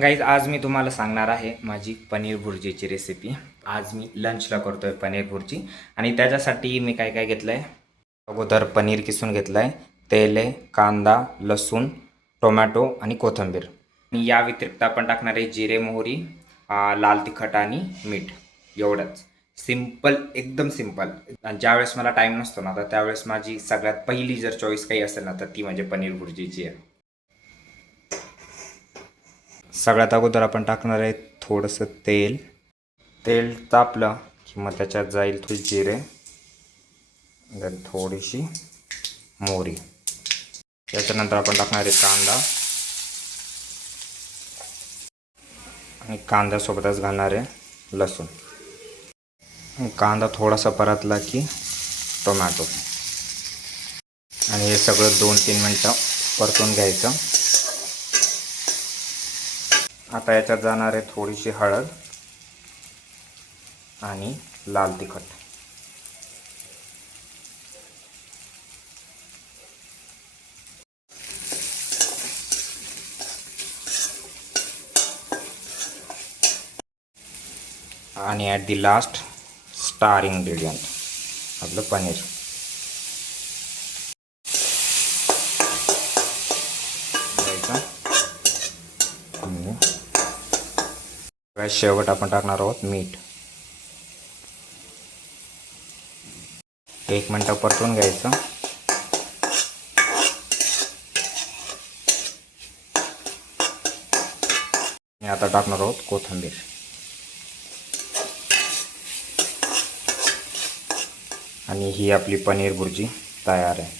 Guys आज मी तुम्हाला सांगणार आहे माझी पनीर भुर्जीची रेसिपी। आज मी लंचला करतो आहे पनीर भुर्जी आणि त्याच्यासाठी मी काय काय घेतलं आहे। अगोदर पनीर किसून घेतलं आहे, तेल आहे, कांदा, लसूण, टोमॅटो आणि कोथिंबीर। आणि या व्यतिरिक्त आपण टाकणार आहे जिरे, मोहरी, लाल तिखट आणि मीठ, एवढंच। सिंपल, एकदम सिंपल। ज्यावेळेस मला टाईम नसतो ना तर त्यावेळेस माझी सगळ्यात पहिली जर चॉईस काही असेल ना तर ती म्हणजे पनीर भुर्जीची आहे। सगळ्यात अगोदर आपण टाकणार आहे थोडंसं तेल। तेल तापलं की मग त्याच्यात जाईल थोडी जिरे, थोडीशी मोहरी। त्याच्यानंतर आपण टाकणार आहे कांदा आणि कांद्यासोबतच घालणार आहे लसूण। कांदा थोडासा परतला की टोमॅटो आणि हे सगळं 2-3 मिनटं परतून घ्यायचं। आता याच्यात जाणार आहे थोडीशी हळद आणि लाल तिखट। आणि at the last star ingredient आपलं पनीर। शेवट आपण टाकणार आहोत मीठ। 1 मिनिट परतून घ्यायचं। आणि आता टाकणार आहोत कोथिंबीर। आणि ही आपली पनीर भुर्जी तयार आहे।